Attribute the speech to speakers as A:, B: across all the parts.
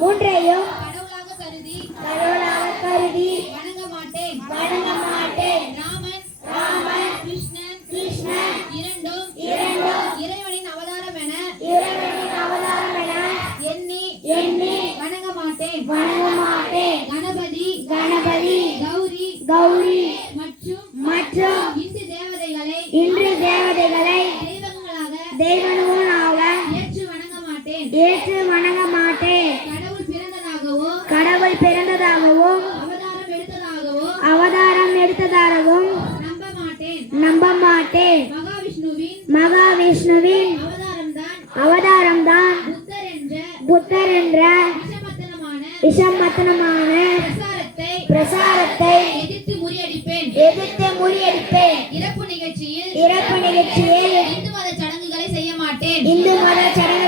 A: மூன்றையும்
B: கடவுளாக கருதி
A: கடவுளாக கருதி
B: வணங்க மாட்டேன்.
A: வணங்க மாட்டேன்.
B: ராமன்
A: ராமன்
B: கிருஷ்ணன்
A: கிருஷ்ணன்
B: இரண்டும்
A: இரண்டும்
B: இறைவனின் அவதாரம் என
A: இறைவனின் அவதாரம் என
B: எண்ணி
A: எண்ணி
B: வணங்க மாட்டேன்.
A: வணங்க மாட்டேன்.
B: கணபதி
A: கணபதி
B: கௌரி
A: கௌரி
B: மற்றும்
A: மற்றும்
B: இந்து தேவதைகளை
A: இன்று தேவதைகளை
B: தெய்வங்களாக
A: தெய்வங்களாக
B: ஏற்று வணங்க மாட்டேன்.
A: ஏற்று வணங்க
B: கடவுள்
A: பிறந்ததாகவும்
B: அவதாரம் எடுத்ததாகவோ
A: அவதாரம் எடுத்ததாகவும்
B: நம்ப மாட்டேன்.
A: நம்ப மாட்டேன்.
B: மகாவிஷ்ணுவின் அவதாரம்தான்.
A: அவதாரம்தான்.
B: புத்தர் என்ற
A: புத்தர் என்ற
B: விஷமத்தனமான பிரசாரத்தை எதிர்த்து முறியடிப்பேன்.
A: எதிர்த்து முறியடிப்பேன்.
B: இறப்பு நிகழ்ச்சியில்
A: இறப்பு நிகழ்ச்சியில்
B: இந்து மத சடங்குகளை செய்ய மாட்டேன்.
A: இந்து மத சடங்குகளை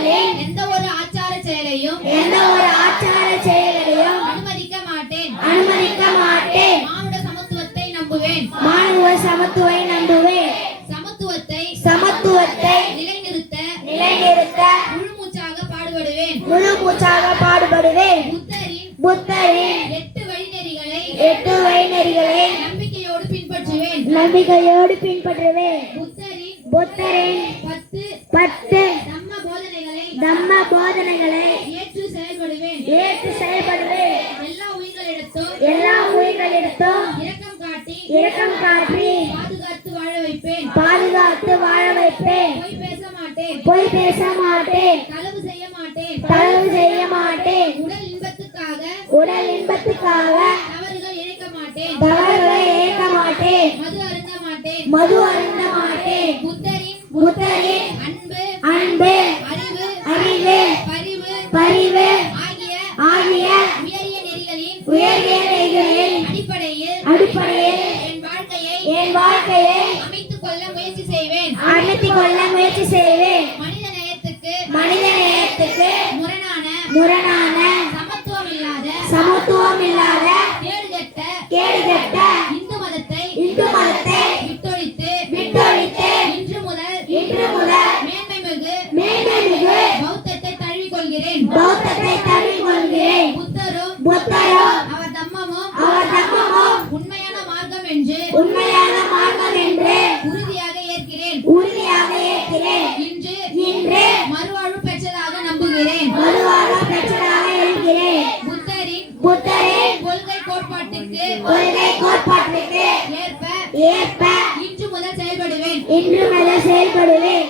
A: பார்ப்பாளர்களின்
B: எந்த ஒரு ஆச்சார செயலையும்
A: எந்த ஒரு ஆச்சார செயல்களையும்
B: அனுமதிக்க மாட்டேன்.
A: அனுமதிக்க மாட்டேன்.
B: மானுட சமத்துவத்தை நம்புவேன்.
A: மாணவ சமத்துவை நம்புவேன்.
B: சமத்துவத்தை
A: சமத்துவத்தை
B: நிலைநிறுத்த
A: நிலைநிறுத்த
B: முழுமூச்சாக பாடுபடுவேன்.
A: முழு மூச்சாக பாடுபடுவேன்.
B: புத்தரின்
A: புத்தரின்
B: எட்டு வழிநெறிகளை
A: எட்டு வைநெறிகளை
B: நம்பிக்கையோடு பின்பற்றுவேன்.
A: நம்பிக்கையோடு பின்பற்றுவேன்.
B: புத்தரின்
A: புத்தரின்.
B: பத்து.
A: பத்து.
B: தம்ம போதனைகளை
A: தம்ம போதனைகளை
B: ஏற்று செயல்படுவேன்.
A: ஏற்று செயல்படுவேன்.
B: எல்லா உயிர்களிடத்தும்
A: எல்லா உயிர்களிடத்தும்
B: இரக்கம் காட்டி
A: இரக்கம் காட்டி
B: பாதுகாத்து வாழ வைப்பேன்.
A: பாதுகாத்து வாழ வைப்பேன்.
B: பொய் பேச மாட்டேன்.
A: பொய் பேச மாட்டேன்.
B: களவு செய்ய மாட்டேன்.
A: களவு செய்ய மாட்டேன்.
B: உடல் இன்பத்துக்காக
A: உடல் இன்பத்துக்காக
B: தவறுகள் இழைக்க மாட்டேன்.
A: தவறுகளை ஏற்க மாட்டேன்.
B: மது அருந்த மாட்டேன்.
A: மது அருந்த மாட்டேன்
B: புத்தரின்
A: புத்தரின்
B: அன்பு
A: அன்பு
B: அறிவு
A: அறிவு
B: பரிவு
A: பரிவு
B: ஆகிய
A: ஆகிய
B: உயரிய நெறிகளின்
A: நிலைகளில்
B: அடிப்படையில்
A: அடிப்படையில்
B: என் வாழ்க்கையை
A: என் வாழ்க்கையை
B: அமைத்துக் கொள்ள முயற்சி செய்வேன்.
A: அமைத்துக் கொள்ள முயற்சி செய்வேன்.
B: மனித நேயத்துக்கு
A: மனித நேயத்துக்கு
B: முரணான
A: முரணான
B: சமத்துவம் இல்லாத
A: சமத்துவம் இல்லாத
B: கேடுகட்ட
A: கேடுகட்ட
B: இந்து மதத்தை
A: இந்து மதத்தை பௌத்தத்தை தழுவிக் கொள்கிறேன்
B: புத்தரும்
A: புத்தரும்
B: அவர் தம்மமும்
A: அவர் தம்மமும்
B: உண்மையான மார்க்கம் என்று
A: உண்மையான மார்க்கம் என்று
B: உறுதியாக ஏற்கிறேன்.
A: உறுதியாக ஏற்கிறேன்.
B: இன்று
A: இன்று
B: மறுவாழ்வு பெற்றதாக நம்புகிறேன்.
A: வலுவாக பெற்றதாக இருக்கிறேன்
B: புத்தரின்
A: புத்தரின்
B: கொள்கை கோட்பாட்டுக்கு
A: கொள்கை கோட்பாட்டுக்கு
B: ஏற்ப
A: ஏற்ப
B: இன்று முதல் செயல்படுவேன்.
A: இன்று முதல் செயல்படுவேன்.